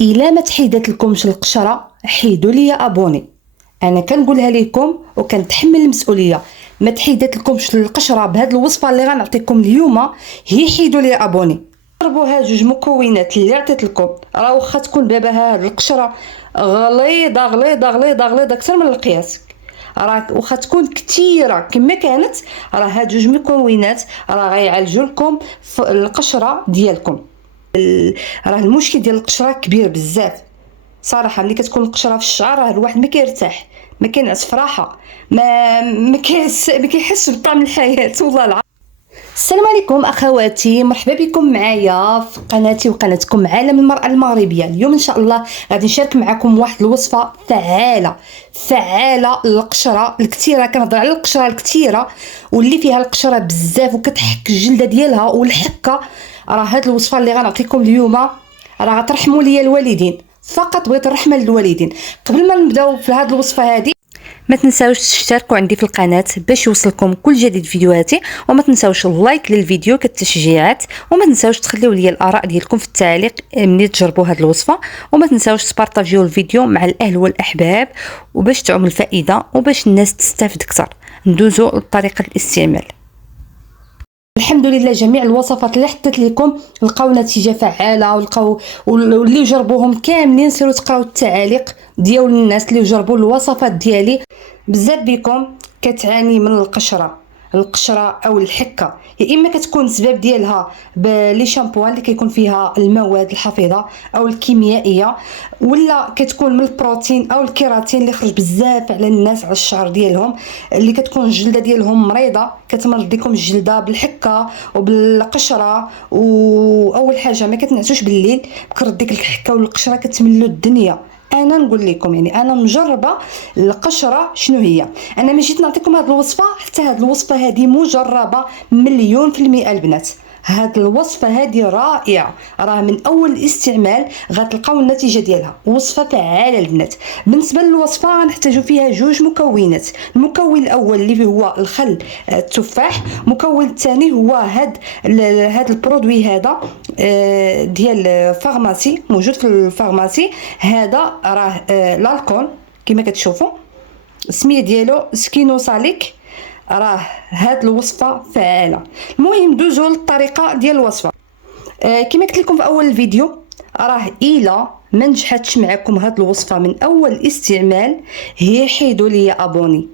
الا ما تحيدت لكمش القشره حيدوا لي ابوني. انا كنقولها لكم وكنتحمل المسؤوليه. ما تحيدت لكمش القشره بهذه الوصفه اللي غنعطيكم اليوم، هي حيدوا لي ابوني. جربوها جوج مكونات اللي عطيت لكم، راه واخا تكون دابا هاد القشره غليظه غليظه غليظه غليظه اكثر من القياس، راه واخا تكون كثيره كما كانت، راه هاد جوج مكونات راه غيعالجوا لكم القشره ديالكم. راه المشكل ديال القشره كبير بزاف صراحه. ملي كتكون القشره في الشعر راه الواحد ما كيرتاح، ما كينعس في راحه، ما كيحس بطعم الحياه والله العظيم. السلام عليكم اخواتي، مرحبا بكم معايا في قناتي وقناتكم عالم المرأة المغربية. اليوم ان شاء الله غادي نشارك معكم واحد الوصفة فعالة للقشرة الكثيرة. كنهضر على القشرة الكثيرة واللي فيها القشرة بزاف وكتحك الجلدة ديالها والحكة. راه هاد الوصفة اللي غنعطيكم اليوم راه غترحموا ليا الوالدين، فقط بغيت الرحمة للوالدين. قبل ما نبداو في هاد الوصفة هذه ما تنساوش تشتركوا عندي في القناه باش يوصلكم كل جديد فيديوهاتي، وما تنساوش اللايك للفيديو كالتشجيعات، وما تنساوش تخليو لي الاراء ديالكم في التعليق ملي تجربوا هذه الوصفه، وما تنساوش تبارطاجيو الفيديو مع الاهل والاحباب وباش تعم الفائده وباش الناس تستافد اكثر. ندوزو لطريقه الاستعمال. الحمد لله جميع الوصفات اللي حطيت لكم لقاو نتيجه فعاله، ولقاو واللي جربوهم كاملين سيروا تقراو التعاليق ديال الناس اللي جربوا الوصفات ديالي. بزاف بكم كتعاني من القشره او الحكه، يا اما كتكون السبب ديالها بلي شامبوان اللي كيكون فيها المواد الحافظه او الكيميائيه، ولا كتكون من البروتين او الكيراتين اللي خرج بزاف على الناس على الشعر ديالهم، اللي كتكون الجلده ديالهم مريضه. كتمرض ديكم الجلده بالحكه وبالقشره. واول حاجه ما كتنعسوش بالليل، كرد ديك الحكه والقشره كتملوا الدنيا. انا نقول لكم يعني انا مجربه القشره شنو هي. انا ما جيت نعطيكم هذه الوصفه، حتى هذه الوصفه هذه مجربه 100% البنات. هاد الوصفه هذه رائعه، راه من اول استعمال غتلقاو النتيجه ديالها. وصفه فعاله البنات. بالنسبه للوصفه غنحتاجوا فيها جوج مكونات. المكون الاول اللي هو الخل التفاح، المكون الثاني هو هاد البرودوي هذا ديال فارماسي، موجود في الفارماسي. هذا راه الالكول كما كتشوفوا، السميه ديالو سكينوساليك. راه هاد الوصفه فعاله. المهم دوزو للطريقه ديال الوصفه. كما قلت لكم في اول الفيديو، راه الا ما نجحتش معكم هاد الوصفه من اول استعمال، هي حيدوا لي ابوني.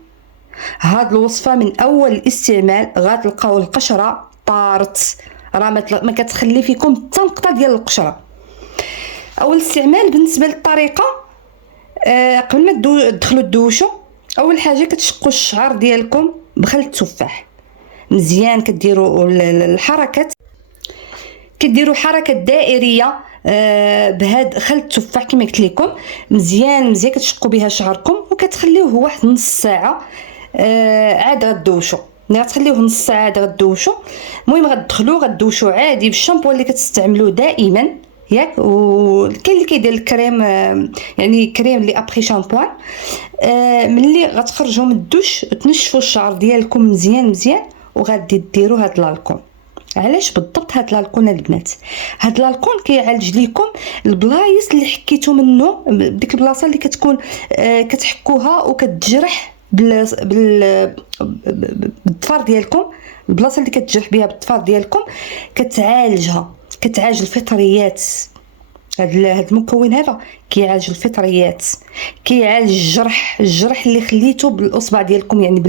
هاد الوصفه من اول استعمال غتلقاو القشره طارت، راه ما كتخلي فيكم حتى نقطه ديال القشره. اول استعمال بالنسبه للطريقه، قبل ما تدخلوا تدوشوا، اول حاجه كتشقوا الشعر ديالكم بخل التفاح مزيان. كديروا الحركات، كديروا حركه دائريه بهاد خل التفاح كما قلت لكم، مزيان كتشقوا بها شعركم وكتخليوه واحد نص ساعه. عاد غدوشوا، ملي غتخليوه نص ساعه عاد غدوشوا. المهم غدوشوا عادي بالشامبو اللي كتستعملوه دائما ياك. وكاين اللي كيدير الكريم، يعني كريم اللي ابخي شامبوان. ملي غتخرجوا من الدوش تنشفوا الشعر ديالكم مزيان وغادي ديروا هاد الالكول. علاش بالضبط هاد الالكول البنات؟ هاد الالكول كيعالج ليكم البلايص اللي حكيتو منه، ديك البلاصه اللي كتكون كتحكوها وكتجرح بالظفار ديالكم. البلاصه اللي كتجرح بها بالظفار ديالكم كتعالج الفطريات. هاد المكون هذا كيعالج الفطريات، كيعالج الجرح اللي خليته بالاصبع ديالكم، يعني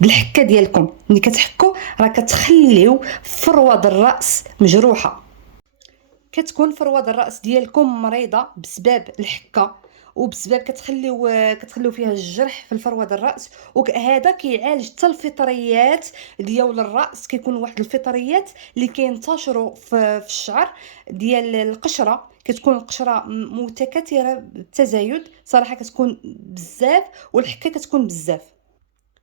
بالحكه ديالكم. ملي كتحكوا راه كتخليو فروه الراس مجروحه، كتكون فروه الراس ديالكم مريضه بسبب الحكه، وبسبب كتخليو فيها الجرح في الفروه الراس. وهذا كيعالج حتى الفطريات ديال الراس. كيكون واحد الفطريات اللي كينتشروا في الشعر ديال القشره. كتكون القشره متكاثره بالتزايد صراحه، كتكون بزاف والحكه كتكون بزاف.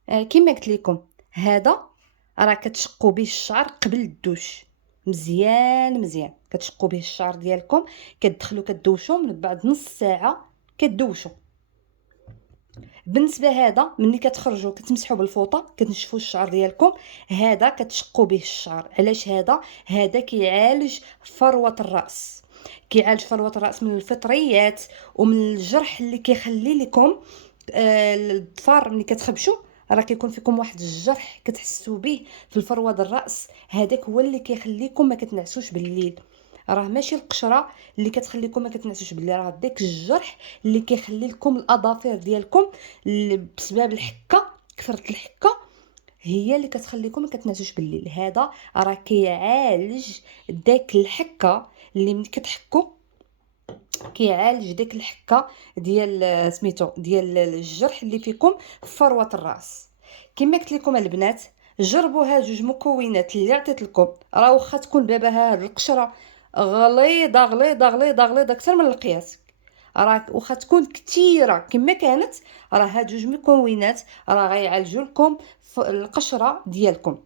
كما قلت لكم هذا راه كتشقوا به الشعر قبل الدوش مزيان كتشقوا به الشعر ديالكم. كتدخلوا كدوشوا من بعد نص ساعه كدوشوا. بالنسبه هذا ملي كتخرجوا كتمسحوا بالفوطه كتنشفوا الشعر ديالكم. هذا كتشقوا به الشعر. علاش هذا كيعالج فروه الراس. كيعالج فروه الراس من الفطريات ومن الجرح اللي كيخلي لكم الظفار ملي كتخبشوا راه كيكون فيكم واحد الجرح كتحسوا به في الفروه د الراس. هذاك هو اللي كيخليكم ما كتنعسوش بالليل. راه ماشي القشره اللي كتخليكم ما كتنعسوش بالليل، راه داك الجرح اللي كيخلي لكم الاظافر ديالكم بسبب الحكه، كثره الحكه هي اللي كتخليكم ما كتنعسوش بالليل. هذا راه كيعالج داك الحكه اللي ملي كتحكوا كيعالج داك الحكه ديال سميتو ديال الجرح اللي فيكم في فروه الراس. كما قلت لكم البنات، جربوا هاد جوج مكونات اللي عطيت لكم. راه واخا تكون دابا هاد القشره غليظه غليظه غليظه غليظه اكثر من القياس، راه واخا تكون كثيره كما كانت، راه هاد جوج مكونات راه غيعالجوا لكم القشره ديالكم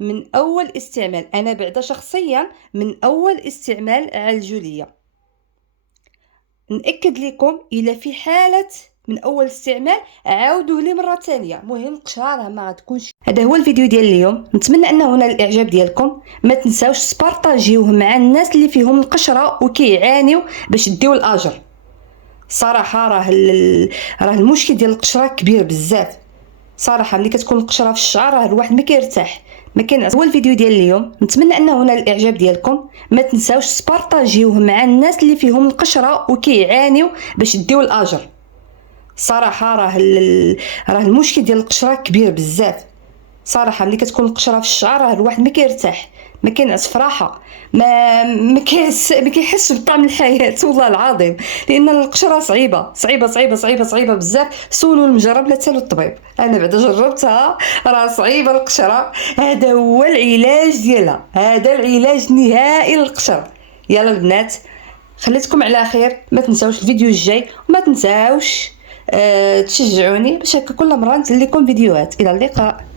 من اول استعمال. انا بعدا شخصيا من اول استعمال عالجوا ليا. نأكد لكم الا في حاله من اول استعمال عاودوه لي مره ثانيه، مهم القشره راه ما غتكونش. هذا هو الفيديو ديال اليوم، نتمنى انه نال الاعجاب ديالكم. ما تنساوش تبارطاجيوه مع الناس اللي فيهم القشره وكيعانيو باش ديو الاجر. صراحه راه المشكل ديال القشره كبير بزاف صراحه. ملي كتكون القشره في الشعر راه الواحد ما كيرتاح ما كاين. هو الفيديو ديال اليوم، نتمنى انه نال الاعجاب ديالكم. ما تنساوش تبارطاجيوه مع الناس اللي فيهم القشره وكيعانيو باش ديو الاجر. صراحه راه المشكل ديال القشره كبير بزاف صراحه. ملي كتكون القشره في الشعر راه الواحد ما كيرتاح ما كينعس فرحه، ما كيحسش بطعم الحياه والله العظيم. لان القشره صعيبه صعيبه صعيبه صعيبه صعيبه بزاف. سولوا المجرب لا تسالوا الطبيب. انا بعدا جربتها راه صعيبه القشره. هذا هو العلاج ديالها، هذا العلاج النهائي للقشره. يلا البنات خليتكم على خير. ما تنساوش الفيديو الجاي وما تنساوش تشجعوني باش هكا كل مره نزل لكم فيديوهات. الى اللقاء.